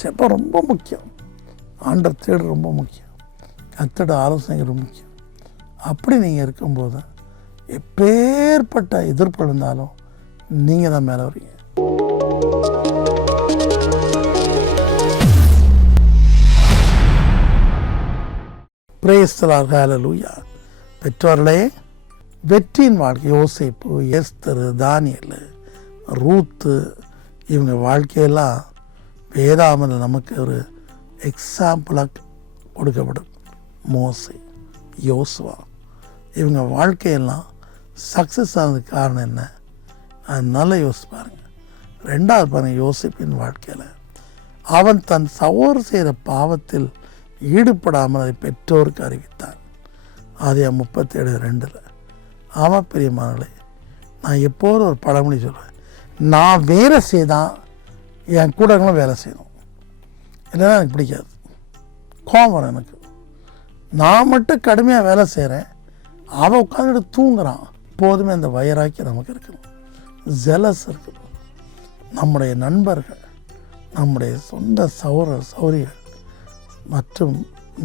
ஜெபம் ரொம்ப முக்கியம். ஆண்டவர் தேடு ரொம்ப முக்கியம். கர்த்தரோட ஆலோசனை ரொம்ப முக்கியம். அப்படி நீங்கள் இருக்கும்போது எப்பேற்பட்ட எதிர்ப்பு இருந்தாலும் நீங்கள் தான் மேலே வரீங்க. Praise the lord. ஹல்லேலூயா. பெற்றோர்களே, வெற்றியின் வாழ்க்கை யோசேப்பு, எஸ்தர், தானியேல், ரூத்து, இவங்க வாழ்க்கையெல்லாம் வேதாகமத்தில் நமக்கு ஒரு எக்ஸாம்பிளாக கொடுக்கப்படும். மோசே, யோசுவா, இவங்க வாழ்க்கையெல்லாம் சக்ஸஸ் ஆனதுக்கு காரணம் என்ன? அது நல்லா யோசிச்சு பாருங்கள். ரெண்டாவது பாருங்கள், யோசேப்பின் வாழ்க்கையில் அவன் தன் சகோதரர் செய்கிற பாவத்தில் ஈடுபடாமல் அதை பெற்றோருக்கு அறிவித்தான். ஆதியாகமம் 37:2. ஆமாம் பிரியமானவர்களே, நான் எப்போதும் ஒரு பழமொழி சொல்லுவேன், நான் வேலை செய்தான் என் கூடங்களும் வேலை செய்யணும், இல்லைன்னா எனக்கு பிடிக்காது, கோபம் வரும் எனக்கு. நான் மட்டும் கடுமையாக வேலை செய்கிறேன், அவன் உட்காந்துட்டு தூங்குறான். எப்போதுமே அந்த வயராக்கி நமக்கு இருக்கணும், ஜெலஸ் இருக்கணும். நம்முடைய நண்பர்கள், நம்முடைய சொந்த சௌரிகள் மற்றும்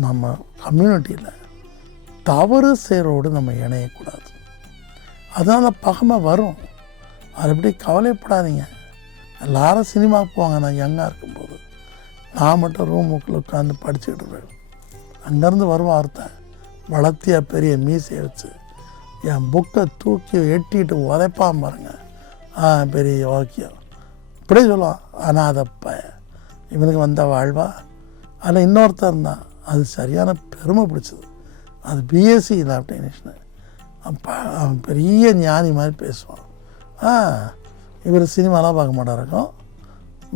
நம்ம கம்யூனிட்டியில் தவறு செய்கிறோடு நம்ம இணையக்கூடாது. அதனால் பகமை வரும். அது எப்படி கவலைப்படாதீங்க. எல்லாரும் சினிமாவுக்கு போவாங்க. நான் யங்காக இருக்கும்போது நான் மட்டும் ரூமுக்குள்ளே உட்காந்து படிச்சுக்கிட்டு இருக்கேன். அங்கேருந்து வருவான் ஒருத்தன், வளர்த்தியா பெரிய மீசையை வச்சு என் புக்கை தூக்கி எட்டிட்டு உதைப்பான் பாருங்க. பெரிய வாக்கியம் இப்படி சொல்லுவான். ஆனால் அதப்ப இவனுக்கு வந்த வாழ்வா? அதில் இன்னொருத்தர் இருந்தான், அது சரியான பெருமை பிடிச்சது. அது பிஎஸ்சி லேப்டனேஷனு. அவன் பெரிய ஞானி மாதிரி பேசுவான். இவர் சினிமாலாம் பார்க்க மாட்டாருக்கும்,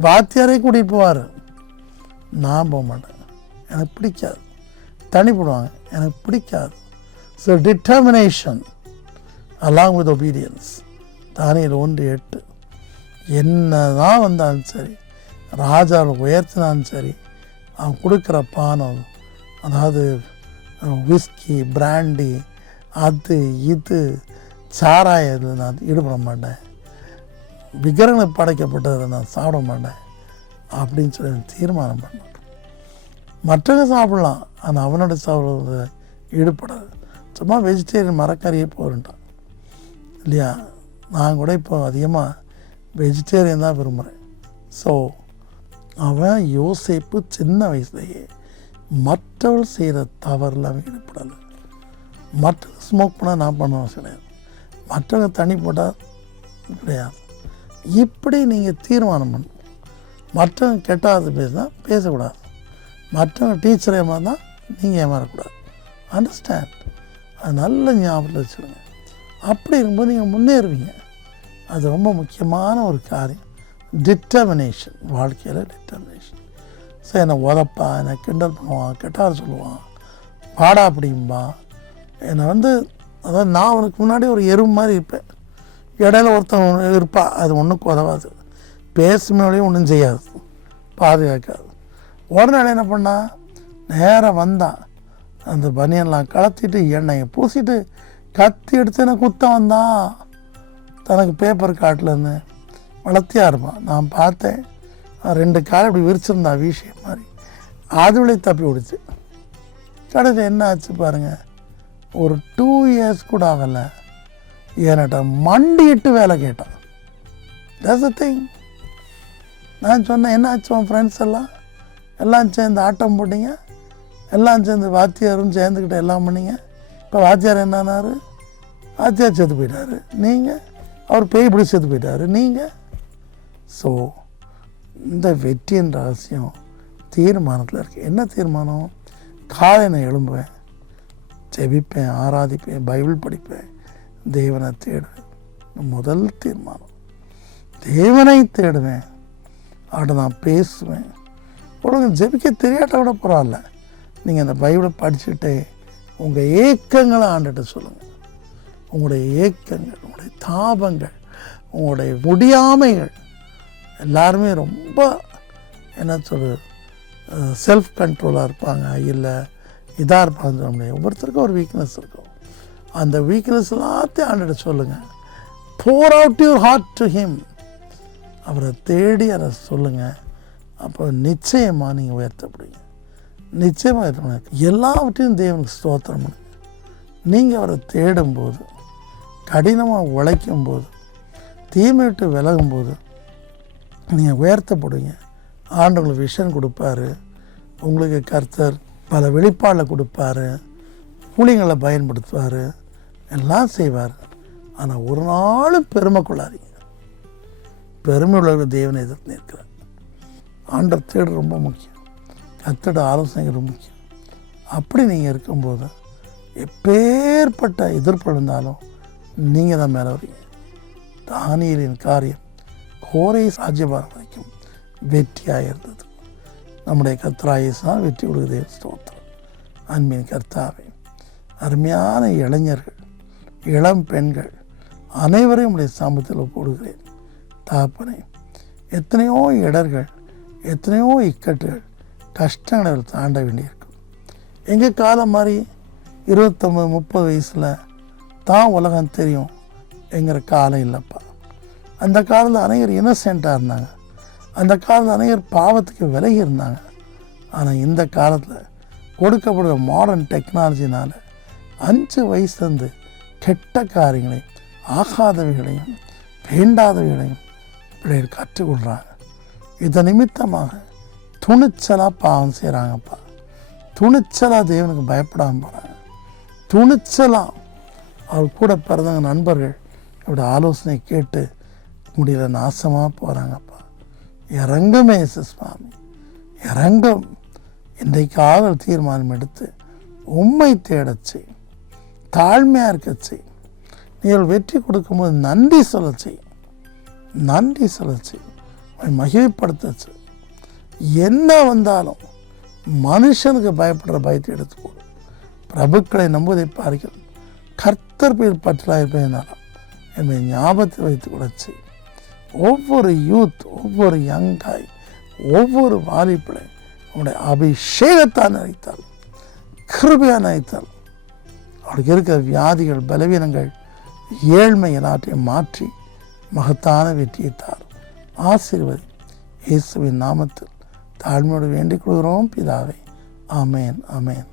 வாத்தியாரே கூட்டிகிட்டு போவார். நான் போக மாட்டேன், எனக்கு பிடிக்காது. தனி போடுவாங்க, எனக்கு பிடிக்காது. So determination along with obedience. தானியேல் 1:8. என்ன தான் வந்தாலும் சரி, ராஜாவை உயர்த்தினாலும் சரி, அவன் கொடுக்குற பானம், அதாவது விஸ்கி, பிராண்டி, அது இது சாராயம் நான் ஈடுபட மாட்டேன், விக்கிரகங்களுக்கு படைக்கப்பட்டதை நான் சாப்பிட மாட்டேன் அப்படின்னு சொல்லி தீர்மானம் பண்ணேன். மற்றவங்க சாப்பிடலாம், ஆனால் அவனோட சாப்பிட்றது ஈடுபடாது. சும்மா வெஜிடேரியன் மரக்கறியே போகிறேன்ட்டான் இல்லையா? நான் கூட இப்போ அதிகமாக வெஜிடேரியன் தான் விரும்புகிறேன். ஸோ அவன் யோசேப்பு சின்ன வயசுலேயே மற்றவர்கள் செய்கிற தவறில் அவன் ஈடுபடலை. மற்றவங்க ஸ்மோக் பண்ணால் நான் பண்ண கிடையாது, மற்றவங்க தண்ணி போட்டால் கிடையாது. இப்படி நீங்கள் தீர்மானம் பண்ணணும். மற்றவங்க கெட்டாது பேசினா பேசக்கூடாது, மற்றவங்க டீச்சர் ஏமாந்தா நீங்கள் ஏமாறக்கூடாது. அண்டர்ஸ்டாண்ட்? அது நல்ல ஞாபகத்தில் வச்சுடுங்க. அப்படி இருக்கும்போது நீங்கள் முன்னேறுவீங்க. அது ரொம்ப முக்கியமான ஒரு காரியம். டிட்டர்மினேஷன், வாழ்க்கையில் டிட்டர்மினேஷன். ஸோ என்னை உதப்பா, என்னை கிண்டல் பண்ணுவான், கெட்டார் சொல்லுவான், பாடா அப்படிம்பா. என்னை அதாவது நான் அவனுக்கு முன்னாடி ஒரு எறும்பு மாதிரி இருப்பேன், இடையில ஒருத்தன் இருப்பான், அது ஒன்றுக்கு உதவாது, பேசுமையோடையும் ஒன்றும் செய்யாது, பாதுகாக்காது. ஒரு நாள் என்ன பண்ணான், நேராக வந்தான், அந்த பனியன்லாம் கலத்திட்டு எண்ணெயை பூசிட்டு கத்தி எடுத்து என்ன குத்த வந்தான். தனக்கு பேப்பர் காட்டிலேருந்து வளர்த்தியாக இருப்பான். நான் பார்த்தேன், 2 காலை இப்படி விரிச்சிருந்தா வீசிய மாதிரி, அதுவிலே தப்பி விடுச்சு. கடைசி என்ன ஆச்சு பாருங்கள், ஒரு 2 இயர்ஸ் கூட ஆகலை, என்கிட்ட மண்டிட்டு வேலை கேட்டான். That's the thing. நான் சொன்னேன், என்ன ஆச்சு உன் ஃப்ரெண்ட்ஸ் எல்லாம் சேர்ந்து ஆட்டம் போட்டிங்க, எல்லாம் சேர்ந்து வாத்தியாரும் சேர்ந்துக்கிட்ட எல்லாம் பண்ணிங்க. இப்போ வாத்தியார் என்னானார், வாத்தியார் செத்து போயிட்டார், நீங்கள் அவர் பேய் பிடிச்சி செத்து போயிட்டார் நீங்கள். ஸோ இந்த வெற்றியின் ரகசியம் தீர்மானத்தில் இருக்குது. என்ன தீர்மானம்? காலை நான் எழும்புவேன், ஜெபிப்பேன், ஆராதிப்பேன், பைபிள் படிப்பேன், தேவனை தேடுவேன். முதல் தீர்மானம், தேவனை தேடுவேன். அவட்ட நான் பேசுவேன். உடனே ஜெபிக்க தெரியாட்ட கூட பரவாயில்ல, நீங்கள் அந்த பைபிளை படிச்சுட்டே உங்கள் ஏக்கங்களை ஆண்டுட்டு சொல்லுங்கள். உங்களுடைய ஏக்கங்கள், உங்களுடைய தாபங்கள், உங்களுடைய முடியாமைகள். எல்லாருமே ரொம்ப என்ன செல்ஃப் கண்ட்ரோலாக இருப்பாங்க, இல்லை இதாக இருப்பாங்க சொல்ல முடியாது. ஒவ்வொருத்தருக்கும் ஒரு வீக்னஸ் இருக்கும். அந்த வீக்னஸ் எல்லாத்தையும் ஆண்டுட்டு சொல்லுங்கள். pour out your heart to him. அவரை தேடி அதை சொல்லுங்கள். அப்போ நிச்சயமாக நீங்கள் உயர்த்தப்படுவீங்க. நிச்சயமாக உயர்த்தப்படுங்க. எல்லாவற்றையும் தேவனுக்கு ஸ்தோத்திரம் பண்ணுங்க. நீங்கள் அவரை தேடும்போது, கடினமாக உழைக்கும்போது, தீமை விட்டு விலகும்போது நீங்கள் உயர்த்தப்படுவீங்க. ஆண்டவங்களுக்கு விஷன் கொடுப்பாரு. உங்களுக்கு கர்த்தர் பல வெளிப்பாடில் கொடுப்பாரு. ஊழியங்களை பயன்படுத்துவார். எல்லாம் செய்வார். ஆனால் ஒரு நாளும் பெருமை கொள்ளாதீங்க. பெருமை உள்ள தேவனை எதிர்த்து நிற்கிறார். ஆண்டவர் தேடு ரொம்ப முக்கியம். கர்த்தரோட ஆலோசனைகள் ரொம்ப முக்கியம். அப்படி நீங்கள் இருக்கும்போது எப்பேற்பட்ட எதிர்ப்பு இருந்தாலும் நீங்கள் தான் மேலே வரீங்க. தானியேலின் காரியம் கோரை சாட்சியபாரம் வரைக்கும் வெற்றியாக இருந்தது. நம்முடைய கர்த்தராகிய வெற்றி கொடுக்குதே ஸ்தோத்திரம். அன்பின் கர்த்தாவே, அருமையான இளைஞர்கள், இளம் பெண்கள் அனைவரையும் உடைய சாமத்தில் ஒப்புடுகிறேன். தகப்பனே, எத்தனையோ இடர்கள், எத்தனையோ இக்கட்டுகள், கஷ்டங்களை தாண்ட வேண்டியிருக்கும். எங்கள் காலம் மாதிரி 29-30 வயசில் தான் உலகம் தெரியும் என்கிற காலம் இல்லைப்பா. அந்த காலத்தில் அனைவர் இன்னசென்ட்டாக இருந்தாங்க. அந்த காலத்தில் அனைவர் பாவத்துக்கு விலகி இருந்தாங்க. ஆனால் இந்த காலத்தில் கொடுக்கப்படுற மாடர்ன் டெக்னாலஜினால் 5 வயசுலேருந்து கெட்ட காரியங்களையும் ஆகாதவைகளையும் வேண்டாதவைகளையும் பிள்ளைகள் கற்றுக்கொள்கிறாங்க. இதை நிமித்தமாக துணிச்சலாக பாவம் செய்கிறாங்கப்பா. துணிச்சலாக தேவனுக்கு பயப்படாமல் போகிறாங்க. துணிச்சலாக அவர் கூட பிறந்தவங்க நண்பர்கள் இப்படி ஆலோசனை கேட்டு முடியல நாசமாக போகிறாங்கப்பா. இறங்குமே சுவாமி, இறங்கும். இன்றைக்காக தீர்மானம் எடுத்து உம்மை தேடச் செய், தாழ்மையாக இருக்க செய். நீங்கள் வெற்றி கொடுக்கும்போது நன்றி சொல்ல செய், நன்றி சொல்ல செய், மகிழ்ப்படுத்த செய். என்ன வந்தாலும் மனுஷனுக்கு பயப்படுற பயத்தை எடுத்து போடும். பிரபுக்களை நம்புவதை பார்க்கிறோம். கர்த்தர் பேர் பற்றலாக இருப்பதனாலும் என்னை ஞாபகத்தை வைத்து கூட செய். ஒவ்வொரு யூத், ஒவ்வொரு யங்காய், ஒவ்வொரு வாலிப்பிள்ளை அவனுடைய அபிஷேகத்தால் நினைத்தால், கிருபையாக நினைத்தால், அவளுக்கு இருக்கிற வியாதிகள், பலவீனங்கள், ஏழ்மை எல்லாத்தையும் மாற்றி மகத்தான வெற்றியை தார். ஆசீர்வதி. இயேசுவின் நாமத்தில் தாழ்மையோடு வேண்டிக் கொள்கிறோம் பிதாவே. ஆமேன், ஆமேன்.